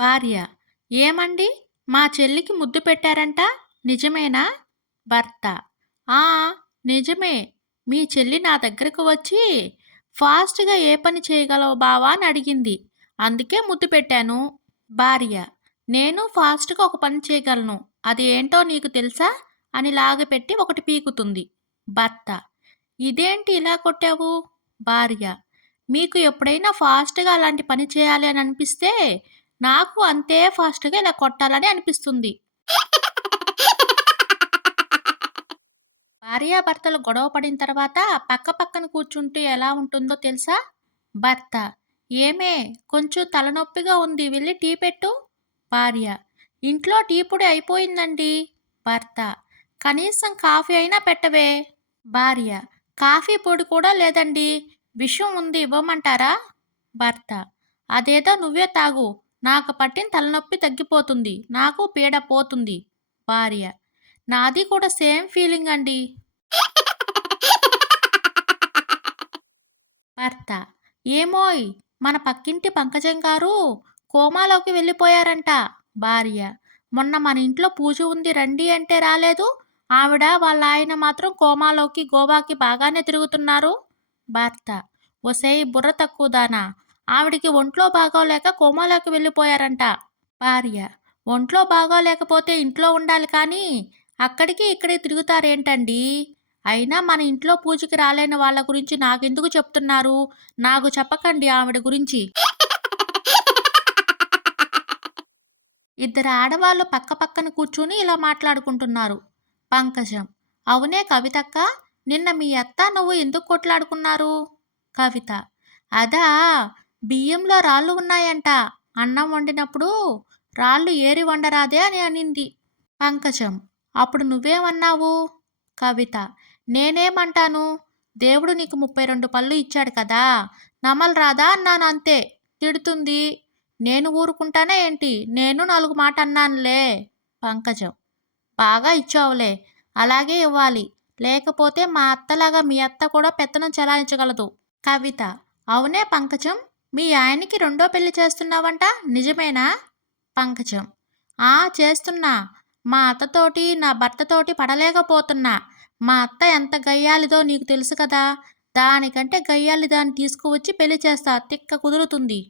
భార్య: ఏమండి, మా చెల్లికి ముద్దు పెట్టారంట, నిజమేనా? భర్త: ఆ, నిజమే. మీ చెల్లి నా దగ్గరకు వచ్చి ఫాస్ట్‌గా ఏ పని చేయగలవు బావా అని అడిగింది. అందుకే ముద్దు పెట్టాను. భార్య: నేను ఫాస్ట్‌గా ఒక పని చేయగలను. అది ఏంటో నీకు తెలుసా? అని లాగిపెట్టి ఒకటి పీకుతుంది. భర్త: ఇదేంటి ఇలా కొట్టావు? భార్య: మీకు ఎప్పుడైనా ఫాస్ట్‌గా అలాంటి పని చేయాలి అని అనిపిస్తే, నాకు అంతే ఫాస్ట్‌గా ఇలా కొట్టాలని అనిపిస్తుంది. భార్యాభర్తలు గొడవ పడిన తర్వాత పక్క పక్కన కూర్చుంటే ఎలా ఉంటుందో తెలుసా? భర్త: ఏమే, కొంచెం తలనొప్పిగా ఉంది, వెళ్ళి టీ పెట్టు. భార్య: ఇంట్లో టీ పొడి అయిపోయిందండి. భర్త: కనీసం కాఫీ అయినా పెట్టవే. భార్య: కాఫీ పొడి కూడా లేదండి, విషం ఉంది, ఇవ్వమంటారా? భర్త: అదేదో నువ్వే తాగు, నాకు పట్టిన తలనొప్పి తగ్గిపోతుంది, నాకు పీడ పోతుంది. భార్య: నాది కూడా సేమ్ ఫీలింగ్ అండి. భర్త: ఏమోయ్, మన పక్కింటి పంకజం గారు కోమాలోకి వెళ్ళిపోయారంట. భార్య: మొన్న మన ఇంట్లో పూజ ఉంది రండి అంటే రాలేదు. ఆవిడ వాళ్ళ ఆయన మాత్రం కోమాలోకి గోవాకి బాగానే తిరుగుతున్నారు. భర్త: ఒసేయ్ బుర్ర తక్కువదానా, ఆవిడికి ఒంట్లో బాగోలేక కోమాలోకి వెళ్ళిపోయారంట. భార్య: ఒంట్లో బాగోలేకపోతే ఇంట్లో ఉండాలి కానీ అక్కడికి ఇక్కడికి తిరుగుతారేంటండి? అయినా మన ఇంట్లో పూజకి రాలేని వాళ్ళ గురించి నాకెందుకు చెప్తున్నారు? నాకు చెప్పకండి ఆవిడ గురించి. ఇద్దరు ఆడవాళ్ళు పక్క పక్కన కూర్చుని ఇలా మాట్లాడుకుంటున్నారు. పంకజం: అవునే కవితక్క, నిన్న మీ అత్త నువ్వు ఎందుకు కొట్లాడుకున్నారు? కవిత: అదా, బియ్యంలో రాళ్ళు ఉన్నాయంట, అన్నం వండినప్పుడు రాళ్ళు ఏరి వండరాదే అని అనింది. పంకజం: అప్పుడు నువ్వేమన్నావు? కవిత: నేనేమంటాను, దేవుడు నీకు 32 పళ్ళు ఇచ్చాడు కదా, నమలు రాదా అన్నాను అంతే. తిడుతుంది, నేను ఊరుకుంటానా ఏంటి, నేను 4 మాట అన్నానులే. పంకజం: బాగా ఇచ్చావులే, అలాగే ఇవ్వాలి, లేకపోతే మా అత్తలాగా మీ అత్త కూడా పెత్తనం చెలాయించగలదు. కవిత: అవునే పంకజం, మీ ఆయనకి రెండో పెళ్లి చేస్తున్నావంట, నిజమేనా? పంకజం: ఆ, చేస్తున్నా. మా అత్తతోటి నా భర్తతోటి పడలేకపోతున్నా. మా అత్త ఎంత గయ్యాలిదో నీకు తెలుసు కదా, దానికంటే గయ్యాలి దాన్ని తీసుకువచ్చి పెళ్లి చేస్తా, తిక్క కుదురుతుంది.